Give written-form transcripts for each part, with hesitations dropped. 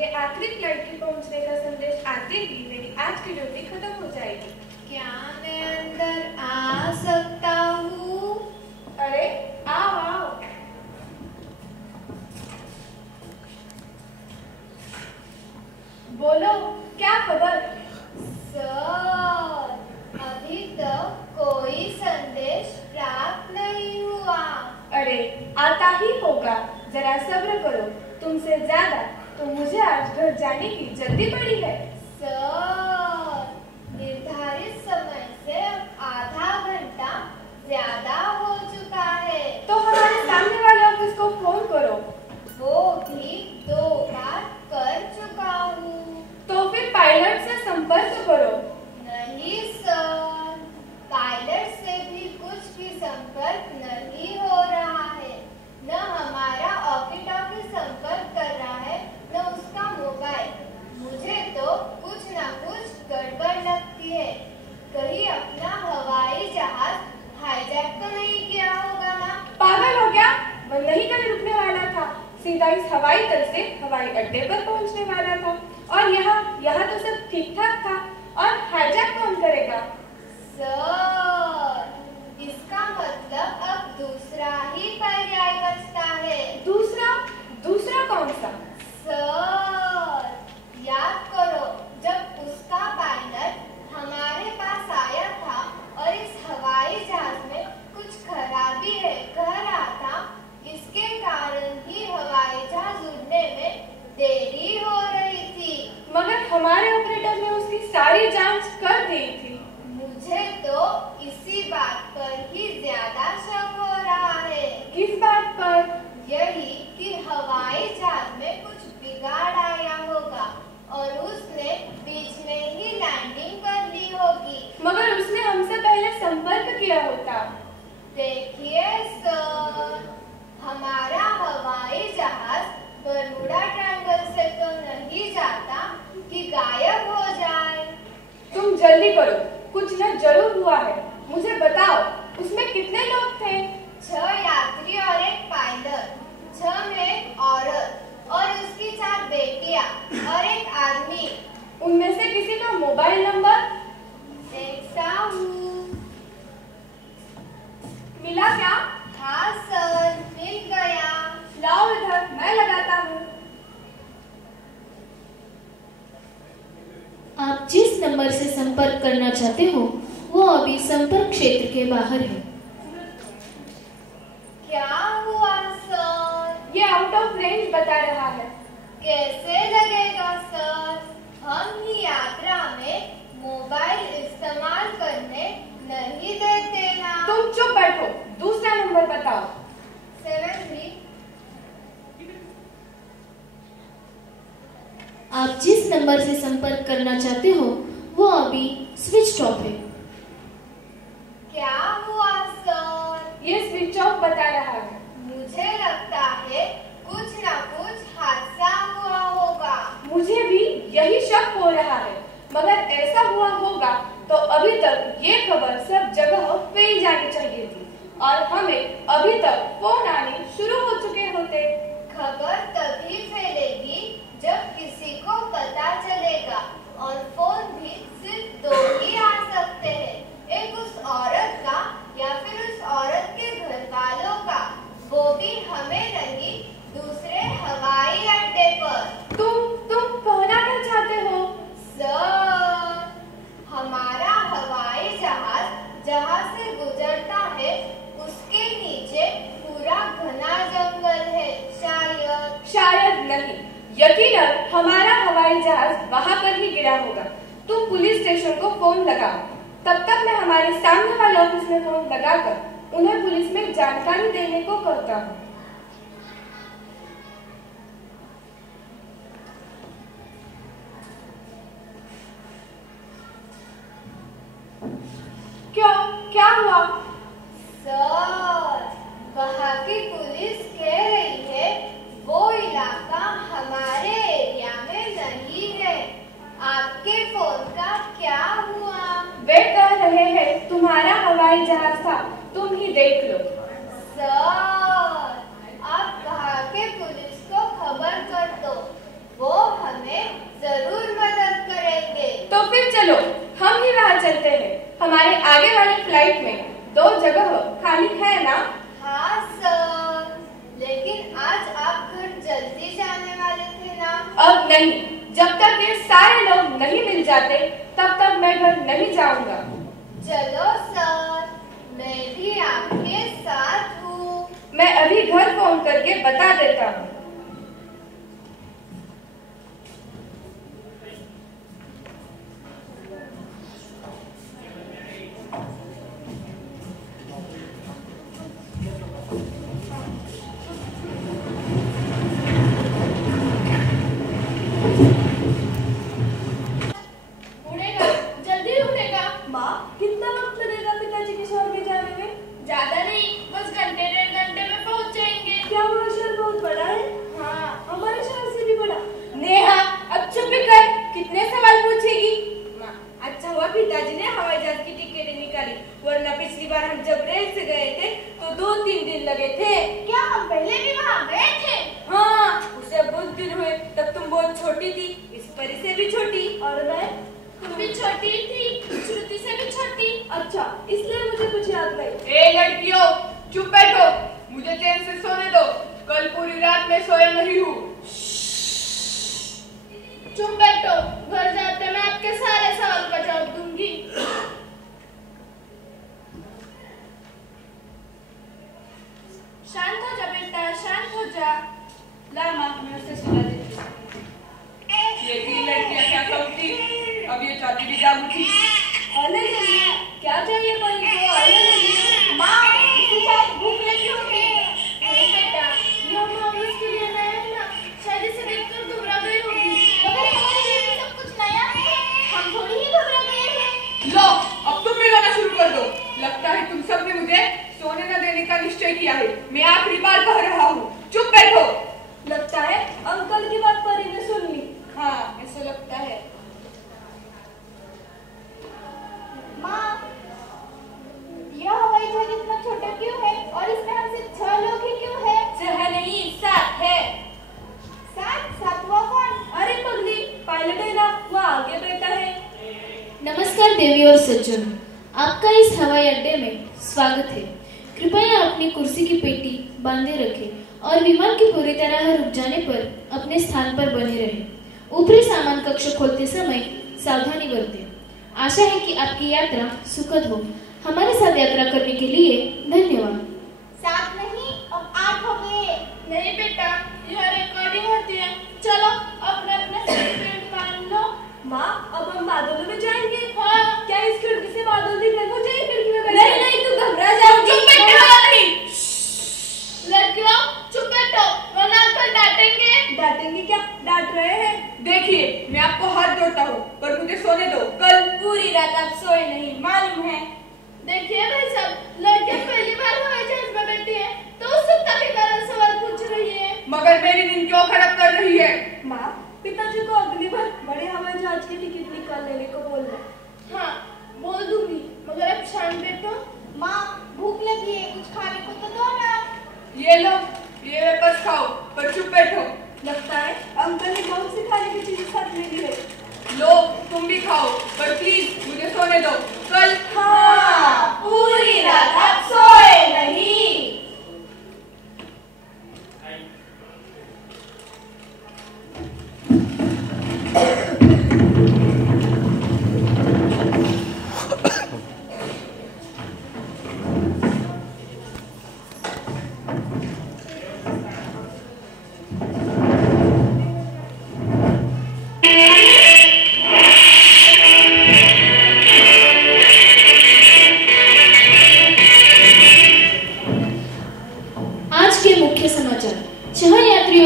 ये आखिरी फ्लाइट के पहुंचने का संदेश आते ही मेरी आज की ड्यूटी खत्म हो जाएगी। क्या मैं अंदर आ सकता हूँ? अरे आओ आओ। बोलो क्या खबर? सर, अभी तक कोई संदेश प्राप्त नहीं हुआ। अरे आता ही होगा, जरा सब्र करो। तुमसे ज्यादा तो मुझे आज घर जाने की जल्दी पड़ी है। सर, निर्धारित समय से अब आधा घंटा ज्यादा हो चुका है। तो हमारे सामने वाले ऑफिस को फोन करो। वो भी 2 बार कर चुका हूँ। तो फिर पायलट से संपर्क करो। नहीं सर, पायलट से भी कुछ भी संपर्क नहीं हो रहा है। न हमारा ऑकी टॉकी संपर्क कर रहा है, न उसका मोबाइल। मुझे तो कुछ न कुछ गड़बड़ लगती है। कहीं अपना हवाई जहाज हाईजैक तो नहीं किया होगा ना? पागल हो क्या? वह नहीं कहीं रुकने वाला था, सीधा इस हवाई तल से हवाई अड्डे पर पहुंचने वाला था। और यहाँ तो सब ठीक ठाक था। और हाईजैक कौन करेगा? सर, इसका मतलब अब दूसरा ही पर्याय बचता है। दूसरा कौन सा? सर, याद करो जब उसका पायलट हमारे पास आया था और इस हवाई जहाज में कुछ खराबी है कह रहा था। इसके कारण ही हवाई जहाज उड़ने में देरी हो रही थी। मगर हमारे ऑपरेटर ने उसकी सारी जांच कर दी थी। मुझे तो इसी बात पर ही ज्यादा शक हो रहा है। किस बात पर? यही कि हवाई जहाज में कुछ बिगाड़ आया होगा और उसने बीच में ही लैंडिंग कर ली होगी। मगर उसने हमसे पहले संपर्क किया होता। देखिए सर, हमारा हवाई जहाज बरमूडा ट्रायंगल से तो नहीं जाता कि गायब हो जाए। तुम जल्दी करो, कुछ न जरूर हुआ है। मुझे बताओ, उसमें कितने लोग थे? 6 यात्री और एक पायलट, 6 में एक औरत और उसकी 4 बेटियां और एक आदमी। उनमें से किसी का मोबाइल नंबर? देखता हूँ। मिला क्या? हाँ सर, मिल गया। लाओ इधर, मैं लगाता हूँ। आप जिस नंबर से संपर्क करना चाहते हो वो अभी संपर्क क्षेत्र के बाहर है। क्या हुआ सर? ये आउट ऑफ रेंज बता रहा है। कैसे लगेगा सर? हम ही यात्रा में मोबाइल इस्तेमाल करने नहीं देते ना। तुम चुप बैठो, दूसरा नंबर बताओ। 73। आप जिस नंबर से संपर्क करना चाहते हो वो अभी स्विच ऑफ है। क्या हुआ सर? ये स्विच ऑफ बता रहा है। मुझे लगता है कुछ ना कुछ हादसा हुआ होगा। मुझे भी यही शक हो रहा है, मगर ऐसा हुआ होगा तो अभी तक ये खबर सब जगह फैल जानी चाहिए थी और हमें अभी तक फोन आने शुरू हो चुके होते। खबर तभी फैलेगी जब किसी को पता चलेगा और फोन भी सिर्फ 2 ही आ सकते हैं, एक उस औरत का या फिर उस औरत के घर वालों का, वो भी हमें नहीं दूसरे हवाई अड्डे पर। तुम कहना क्या चाहते हो? सर, हमारा हवाई जहाज जहां से गुजरता है उसके नीचे पूरा घना जंगल है। शायद नहीं, यकीनन हमारा हवाई जहाज वहां पर ही गिरा होगा। तुम पुलिस स्टेशन को फोन लगाओ, तब तक मैं हमारे सामने वाले ऑफिस में फोन लगाकर उन्हें पुलिस में जानकारी देने को कहता हूँ। क्या हुआ? सर, वहाँ की पुलिस कह रही है वो इलाका हमारे एरिया में नहीं है। आपके फोन का क्या हुआ? वे कह रहे हैं तुम्हारा हवाई जहाज था, तुम ही देख लो। सर, आप वहाँ के पुलिस को खबर कर दो, वो हमें हम ही वहाँ चलते हैं। हमारे आगे वाले फ्लाइट में 2 जगह खाली है ना? हाँ सर, लेकिन आज आप घर जल्दी जाने वाले थे ना? अब नहीं, जब तक ये सारे लोग नहीं मिल जाते तब तक मैं घर नहीं जाऊंगा। चलो सर, मैं भी आपके साथ हूँ। मैं अभी घर फोन करके बता देता हूँ। पिताजी ने हवाई जहाज की टिकटें निकाली, वरना पिछली बार हम जब रेल से गए थे तो 2-3 दिन लगे थे। क्या हम पहले भी वहाँ गए थे? हाँ, उसे बहुत दिन हुए, तब तुम बहुत छोटी थी, इस परी से भी छोटी। और मैं? तुम भी छोटी थी, श्रुति से भी छोटी। अच्छा, इसलिए मुझे कुछ याद नहीं। ए लड़कियों, चुप बैठो, मुझे चैन से सोने दो। कल पूरी रात में सोया नहीं हूँ। चुप बैठो, घर जाते मैं आपके सारे सवाल का जवाब दूंगी। शांत हो जा बेटा, शांत हो जा। ला माँ, मैं उसे सुला देती हूँ। ये 3 लड़कियाँ क्या कहती? अब ये चाहती भी जागू थी। अरे जल्दी, क्या चाहिए परी को? अरे जल्दी। माँ, इसे शायद भूख लगी होगी। अरे बेटा, ये हम ऑफिस के लिए नया है ना, शायद इसे देखकर घबरा गई होगी। मगर हमारे लिए भी सब कुछ नया है, हम थोड़ी ही घबरा गए हैं। लो, अब तुम भी रोना शुरू कर दो। लगता है तुम सब ने मुझे सोने न देने का निश्चय किया है। मैं आखिरी बार कह रहा हूँ, चुप बैठो। लगता है अंकल की बात परी ने सुन ली। हाँ, ऐसा लगता है। माँ, यह हवाई जहाज इतना छोटा क्यों है और इसमें हम सिर्फ 6 लोग ही क्यों है? 6 नहीं, 7 है। 7वां कौन? अरे पगली, पायलट है ना, वो आगे बैठा है। नमस्कार देवी और सज्जनों, आपका इस हवाई अड्डे में स्वागत है। कृपया अपनी कुर्सी की पेटी बांधे रखें और विमान की पूरी तरह रुक जाने पर अपने स्थान पर बने रहें। ऊपरी सामान कक्ष खोलते समय सावधानी बरतें। आशा है कि आपकी यात्रा सुखद हो। हमारे साथ यात्रा करने के लिए धन्यवाद। 7 नहीं, अब 8 हो गए। नहीं बेटा, यह रिकॉर्डिंग होती है। चलो अपना अपना सीट बेल्ट बांध लो। माँ, अब हम बादलों में जाएंगे। हाँ। क्या इस खिड़की से बादल दिख रहे? मुझे ये खिड़की में नहीं, नहीं, तू घबरा जाओगी। चुप बैठो। नहीं लड़कियों, चुप बैठो, वरना अंकल डांटेंगे। डांटेंगे क्या? डांट रहे हैं। देखिए, मैं आपको हाथ जोड़ता हूँ, पर मुझे सोने दो। कल पूरी रात आप सोए नहीं, मालूम है। देखिए भाई साहब, लड़कियां पहली बार हवाई जहाज में बैठी है तो उत्सुकता के कारण सवाल पूछ रही है। मगर मेरी नींद क्यों खराब कर रही है? माँ, पिताजी को अगली बार बड़े हवाई जहाज की टिकट निकाल लेने को बोलना। हाँ, बोल दूंगी, मगर अब शांत बैठो। माँ, भूख लगी है, कुछ खाने को तो दो ना। ये लो, ये वेपर्स खाओ, पर चुप बैठो। लगता है अंकल ने बहुत सी खाने की चीजें साथ ले ली है। लो, तुम भी खाओ, पर प्लीज मुझे सोने दो। कल हाँ, पूरी रात आप सोए नहीं।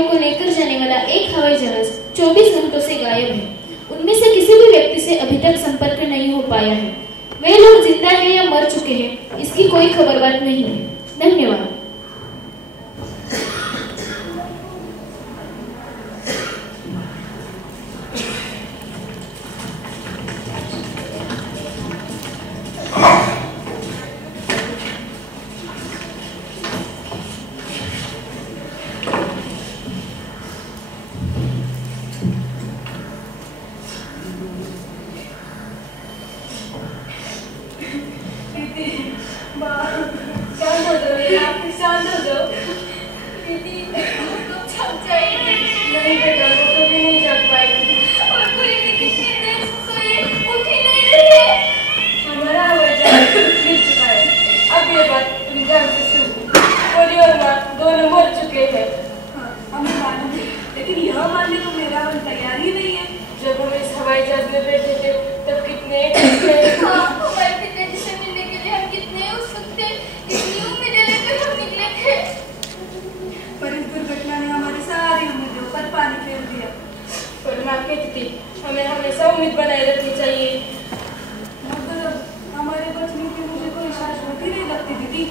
को लेकर जाने वाला एक हवाई जहाज 24 घंटों से गायब है। उनमें से किसी भी व्यक्ति से अभी तक संपर्क नहीं हो पाया है। वे लोग जिंदा हैं या मर चुके हैं, इसकी कोई खबरबात नहीं है। धन्यवाद। नहीं बेटा, वो कभी नहीं जाग पाएगी। और पूरी कितनी देर से सोई, उठ ही नहीं रही है। हमारा हवाई जहाज गिर चुका है। अब ये बात तुम ध्यान से सुनो। पोली और माँ दोनों मर चुके हैं। हाँ, हमें मालूम है, लेकिन यह मानने को मेरा मन तैयार ही नहीं है। जब हम इस हवाई जहाज में बैठे थे तब कितने हाँ, हमारे पिताजी से मिलने के लिए हम कितने उत्सुक थे, कितनी उम्मीदें लेकर हम निकले थे। पर इस दुर्घटना ने हमारी सारी उम्मीदों पर पानी फेर दिया। पर माँ कहती थी हमें हमेशा उम्मीद बनाए रखनी चाहिए। मगर अब हमारे बचने की मुझे कोई शाश्वती नहीं लगती दीदी।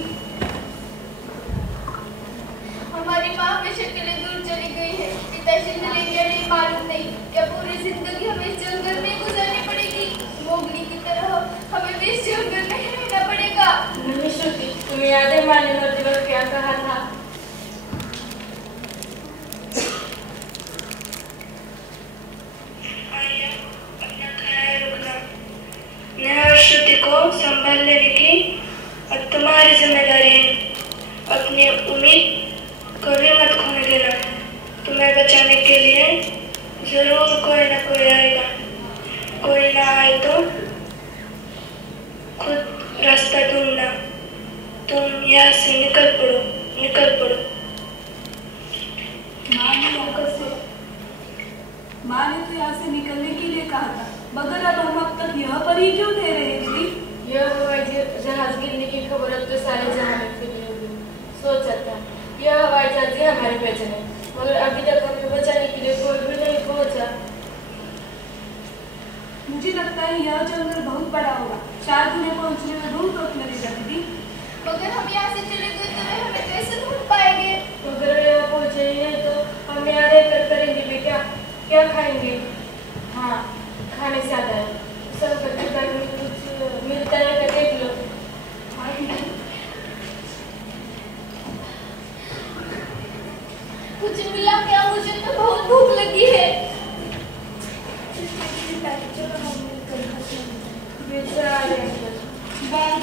हमारी माँ हमेशा के लिए दूर चली गई है। पिताजी मिलेंगे या नहीं मालूम नहीं, या पूरी जिंदगी हमें इस जंगल में गुजारनी पड़ेगी। मोगली की तरह हमें भी इस जंगल में ही रहना पड़ेगा। नहीं श्रुति, तुम्हें याद है माँ ने मरते वक्त क्या कहा था? अपना ख्याल रखना। नेहा और श्रुति को संभाल लेने की अब तुम्हारी जिम्मेदारी है। अपनी उम्मीद कभी मत खोने देना। तुम्हें बचाने के लिए जरूर कोई ना कोई आएगा। कोई ना आए तो खुद रास्ता ढूंढना। तुम यहाँ से निकल पड़ो। माँ ने तो यहाँ से निकलने के लिए कहा था, मगर अब हम अब तक यहाँ पर ही क्यों ठहरे हैं दीदी? यह हवाई जहाज गिरने की खबर अब तो सारे जहां में फैली होगी। सोचा था यह हवाई जहाज ही हमारे पहचान है, मगर अभी तक हमें बचाने के लिए कोई भी नहीं पहुंचा। मुझे लगता है यह जंगल बहुत बड़ा होगा। शायद उन्हें पहुँचने में बहुत वक्त लगेगा दीदी। मगर हम यहाँ से चले गए तो वे हमें कैसे ढूंढ पाएंगे? अगर वे यहाँ पहुंचे ही नहीं तो हम यहाँ रहकर करेंगे भी क्या खाएंगे? हाँ, खाने से आता है, सब कच्चे में कुछ मिलता है तो देख लो। हाँ दीदी। कुछ मिला क्या? मुझे तो बहुत भूख लगी है।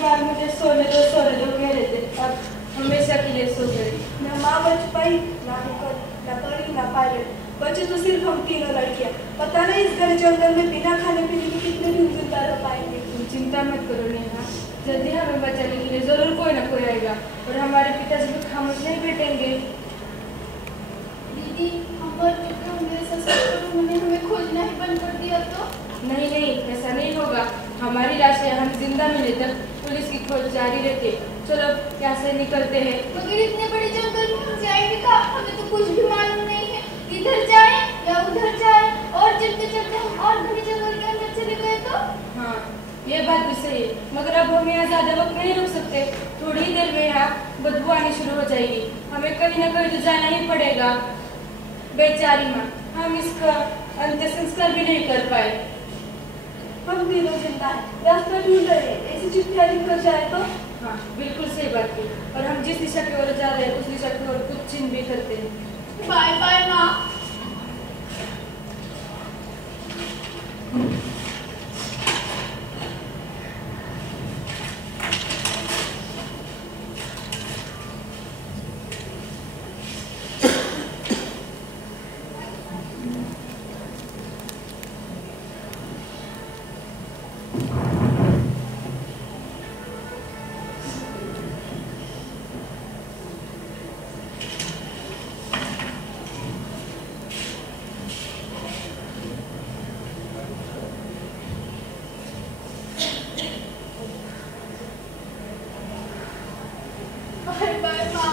बार मुझे सोने दो कह रहे थे, अब हमेशा के लिए सो गए। न माँ बच पाई, ना निकल, न परी, न पायलट। बचे तो सिर्फ हम तीनों लड़कियाँ। पता नहीं इस घने जंगल में बिना खाने पीने के कितने दिन जिंदा रह पाएंगे। तुम चिंता मत करो नेहा, जल्दी हमें बचाने के लिए जरूर कोई ना कोई आएगा और हमारे पिताजी भी खामोश नहीं बैठेंगे। दीदी, हम मर चुके हैं। मेरे ससुर और उन्होंने हमें खोजना ही बंद कर दिया तो? नहीं, ऐसा नहीं होगा। हमारी लाशें हम जिंदा मिले तक पुलिस की खोज जारी रहती है। चलो यहाँ से निकलते हैं। मगर इतने बड़े जंगल में हम जाएंगे कहाँ? हमें तो कुछ भी मालूम नहीं है। इधर जाएं या उधर जाएं, और चलते चलते हम और घने जंगल के अंदर चले गए तो? हाँ, ये बात भी सही है, मगर अब हम यहाँ ज्यादा वक्त नहीं रुक सकते। थोड़ी ही देर में यहाँ बदबू आनी शुरू हो जाएगी। हमें कहीं ना कहीं तो जाना ही पड़ेगा। बेचारी माँ, हम इसका अंत्य संस्कार भी नहीं कर पाए। हम तीनों जिंदा हैं, रास्ता ढूंढ रहे हैं। ऐसी चिट्ठियाँ लिख कर जाए तो? हाँ, बिल्कुल सही बात की। और हम जिस दिशा की ओर जा रहे हैं उस दिशा की ओर कुछ चिन्ह भी करते हैं। बाय बाय माँ। बाय बाय माँ।